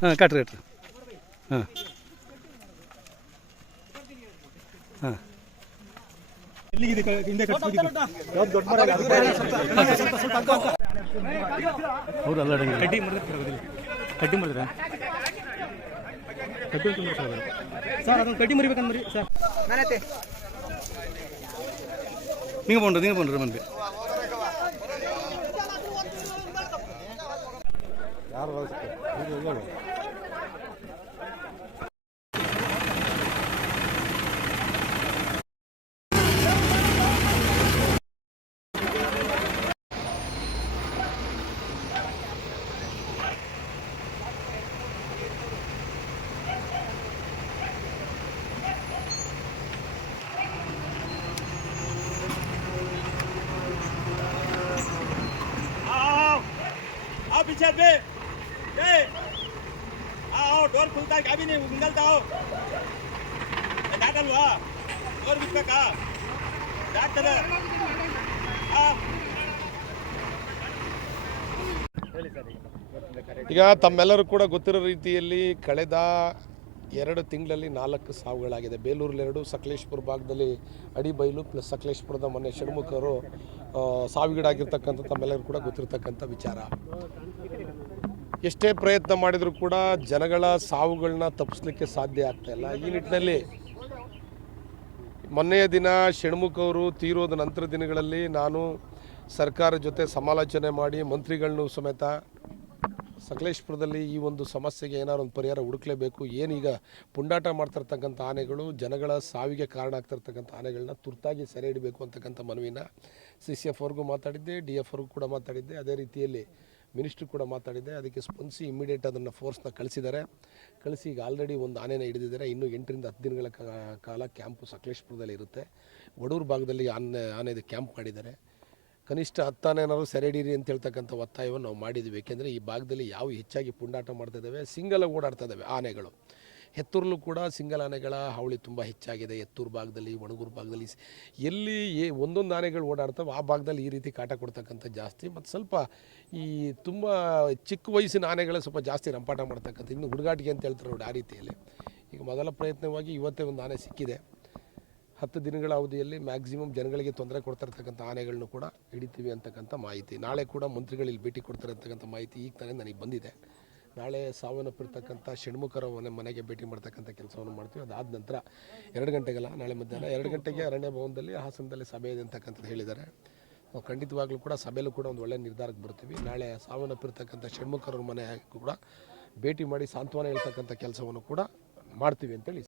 ಹಾಂ ಕಟ್ರಿ ಕಟ್ರಿ. ಹಾಂ. ಹಾಂ. ಹೌದಲ್ಲ ಕಡ್ಡಿ ಮುರಿದ್ರೆ ಕಡ್ಡಿ ಮುರಿದ್ರೆ? ಕಡ್ಡಿ ಸರ್ ಅದನ್ನು ಕಡ್ಡಿ ಮುರಿಬೇಕಂದ್ರಿ ಸರ್. ನಿಂಗೆ ಬಂದ್ರೆ ನಿಂಗೆ ಬಂದ್ರೆ ಮಂದಿ Habis cari. आओ डोर खुलता है क्या भी नहीं निकलता हो दाटल हुआ डोर बिस्का का दाट चले आ ಈಗ ತಮ್ಮೆಲ್ಲರೂ ಕೂಡ ಗೊತ್ತಿರೋ ರೀತಿಯಲ್ಲಿ ಕಳೆದ ಎರಡು ತಿಂಗಳಲ್ಲಿ ನಾಲ್ಕು ಸಾವುಗಳಾಗಿದೆ ಬೇಲೂರಲ್ಲಿ ಎರಡು ಸಕಲೇಶ್ಪುರ ಭಾಗದಲ್ಲಿ ಅಡಿಬೈಲು ಪ್ಲಸ್ ಸಕಲೇಶ್ಪುರದ ಮೊನ್ನೆ ಷಣ್ಮುಖರು ಆ, ಸಾವಿಗೀಡಾಗಿರ್ತಕ್ಕಂಥ ತಮ್ಮೆಲ್ಲರೂ ಕೂಡ ಗೊತ್ತಿರತಕ್ಕಂಥ ವಿಚಾರ ಎಷ್ಟೇ ಪ್ರಯತ್ನ ಮಾಡಿದರೂ ಕೂಡ ಜನಗಳ ಸಾವುಗಳನ್ನ ತಪ್ಪಿಸ್ಲಿಕ್ಕೆ ಸಾಧ್ಯ ಆಗ್ತಾ ಇಲ್ಲ. ಈ ನಿಟ್ಟಿನಲ್ಲಿ ಮೊನ್ನೆಯ ದಿನ ಷಣ್ಮುಖ ಅವರು ತೀರೋದ ನಂತರ ದಿನಗಳಲ್ಲಿ ನಾನು ಸರ್ಕಾರ ಜೊತೆ ಸಮಾಲೋಚನೆ ಮಾಡಿ ಮಂತ್ರಿಗಳನ್ನು ಸಮೇತ ಸಕಲೇಶ್ಪುರದಲ್ಲಿ ಈ ಒಂದು ಸಮಸ್ಯೆಗೆ ಏನಾದ್ರು ಒಂದು ಪರಿಹಾರ ಹುಡುಕಲೇಬೇಕು, ಏನೀಗ ಪುಂಡಾಟ ಮಾಡ್ತಿರ್ತಕ್ಕಂಥ ಆನೆಗಳು, ಜನಗಳ ಸಾವಿಗೆ ಕಾರಣ ಆಗ್ತಿರ್ತಕ್ಕಂಥ ಆನೆಗಳನ್ನ ತುರ್ತಾಗಿ ಸೆರೆ ಹಿಡಬೇಕು ಅಂತಕ್ಕಂಥ ಮನವಿನ ಸಿ ಸಿ ಎಫ್ ಅವ್ರಿಗೂ ಮಾತಾಡಿದ್ದೆ, ಡಿ ಎಫ್ ಅವ್ರಿಗೂ ಕೂಡ ಮಾತಾಡಿದ್ದೆ. ಅದೇ ರೀತಿಯಲ್ಲಿ ಮಿನಿಸ್ಟ್ರು ಕೂಡ ಮಾತಾಡಿದೆ ಅದಕ್ಕೆ ಸ್ಪಂದಿಸಿ ಇಮ್ಮಿಡಿಯೇಟ್ ಅದನ್ನು ಫೋರ್ಸ್ನ ಕಳಿಸಿದ್ದಾರೆ. ಕಳಿಸಿ ಈಗ ಆಲ್ರೆಡಿ ಒಂದು ಆನೆನ ಹಿಡಿದಿದ್ದಾರೆ. ಇನ್ನೂ ಎಂಟರಿಂದ ಹತ್ತು ದಿನಗಳ ಕಾಲ ಕ್ಯಾಂಪು ಸಕಲೇಶ್ಪುರದಲ್ಲಿ ಇರುತ್ತೆ. ಒಡೂರ್ ಭಾಗದಲ್ಲಿ ಆನೆ ಆನೆದು ಕ್ಯಾಂಪ್ ಮಾಡಿದ್ದಾರೆ. ಕನಿಷ್ಠ ಹತ್ತಾನೆ ಏನಾದ್ರು ಸೆರೆ ಹಿಡೀರಿ ಅಂತ ಹೇಳ್ತಕ್ಕಂಥ ಒತ್ತಾಯವನ್ನು ನಾವು ಮಾಡಿದ್ವಿ ಏಕೆಂದರೆ ಈ ಭಾಗದಲ್ಲಿ ಯಾವ ಹೆಚ್ಚಾಗಿ ಪುಂಡಾಟ ಮಾಡ್ತಾ ಇದ್ದಾವೆ, ಸಿಂಗಲ್ ಓಡಾಡ್ತಾ ಇದ್ದಾವೆ ಆನೆಗಳು. ಹೆತ್ತೂರಲ್ಲೂ ಕೂಡ ಸಿಂಗಲ್ ಆನೆಗಳ ಹಾವಳಿ ತುಂಬ ಹೆಚ್ಚಾಗಿದೆ. ಎತ್ತೂರು ಭಾಗದಲ್ಲಿ ಒಣಗೂರು ಭಾಗದಲ್ಲಿ ಎಲ್ಲಿ ಏ ಒಂದೊಂದು ಆನೆಗಳು ಓಡಾಡ್ತವೆ, ಆ ಭಾಗದಲ್ಲಿ ಈ ರೀತಿ ಕಾಟ ಕೊಡ್ತಕ್ಕಂಥ ಜಾಸ್ತಿ. ಮತ್ತು ಸ್ವಲ್ಪ ಈ ತುಂಬ ಚಿಕ್ಕ ವಯಸ್ಸಿನ ಆನೆಗಳೇ ಸ್ವಲ್ಪ ಜಾಸ್ತಿ ರಂಪಾಟ ಮಾಡ್ತಕ್ಕಂಥ ಇನ್ನು ಹುಡುಗಾಟಿಗೆ ಅಂತ ಹೇಳ್ತಾರೆ ನೋಡಿ ಆ ರೀತಿಯಲ್ಲಿ. ಈಗ ಮೊದಲ ಪ್ರಯತ್ನವಾಗಿ ಇವತ್ತೇ ಒಂದು ಆನೆ ಸಿಕ್ಕಿದೆ. ಹತ್ತು ದಿನಗಳ ಅವಧಿಯಲ್ಲಿ ಮ್ಯಾಕ್ಸಿಮಮ್ ಜನಗಳಿಗೆ ತೊಂದರೆ ಕೊಡ್ತಿರ್ತಕ್ಕಂಥ ಆನೆಗಳನ್ನು ಕೂಡ ಹಿಡಿತೀವಿ ಅಂತಕ್ಕಂಥ ಮಾಹಿತಿ. ನಾಳೆ ಕೂಡ ಮಂತ್ರಿಗಳು ಇಲ್ಲಿ ಭೇಟಿ ಕೊಡ್ತಾರೆ ಅಂತಕ್ಕಂಥ ಮಾಹಿತಿ ಈಗ ತಾನೇ ನನಗೆ ಬಂದಿದೆ. ನಾಳೆ ಸಾವನ್ನಪ್ಪಿರ್ತಕ್ಕಂಥ ಷಣ್ಮುಖರ ಮನೆ ಮನೆಗೆ ಭೇಟಿ ಮಾಡ್ತಕ್ಕಂಥ ಕೆಲಸವನ್ನು ಮಾಡ್ತೀವಿ. ಅದಾದ ನಂತರ ಎರಡು ಗಂಟೆಗೆಲ್ಲ ನಾಳೆ ಮಧ್ಯಾಹ್ನ ಎರಡು ಗಂಟೆಗೆ ಅರಣ್ಯ ಭವನದಲ್ಲಿ, ಹಾಸನದಲ್ಲಿ ಸಭೆ ಇದೆ ಅಂತಕ್ಕಂಥದ್ದು ಹೇಳಿದ್ದಾರೆ. ನಾವು ಖಂಡಿತವಾಗ್ಲೂ ಕೂಡ ಸಭೆಯಲ್ಲೂ ಕೂಡ ಒಂದು ಒಳ್ಳೆಯ ನಿರ್ಧಾರಕ್ಕೆ ಬರ್ತೀವಿ. ನಾಳೆ ಸಾವನ್ನಪ್ಪಿರ್ತಕ್ಕಂಥ ಷಣ್ಮುಖರ ಮನೆ ಕೂಡ ಭೇಟಿ ಮಾಡಿ ಸಾಂತ್ವನ ಹೇಳ್ತಕ್ಕಂಥ ಕೆಲಸವನ್ನು ಕೂಡ ಮಾಡ್ತೀವಿ ಅಂತೇಳಿ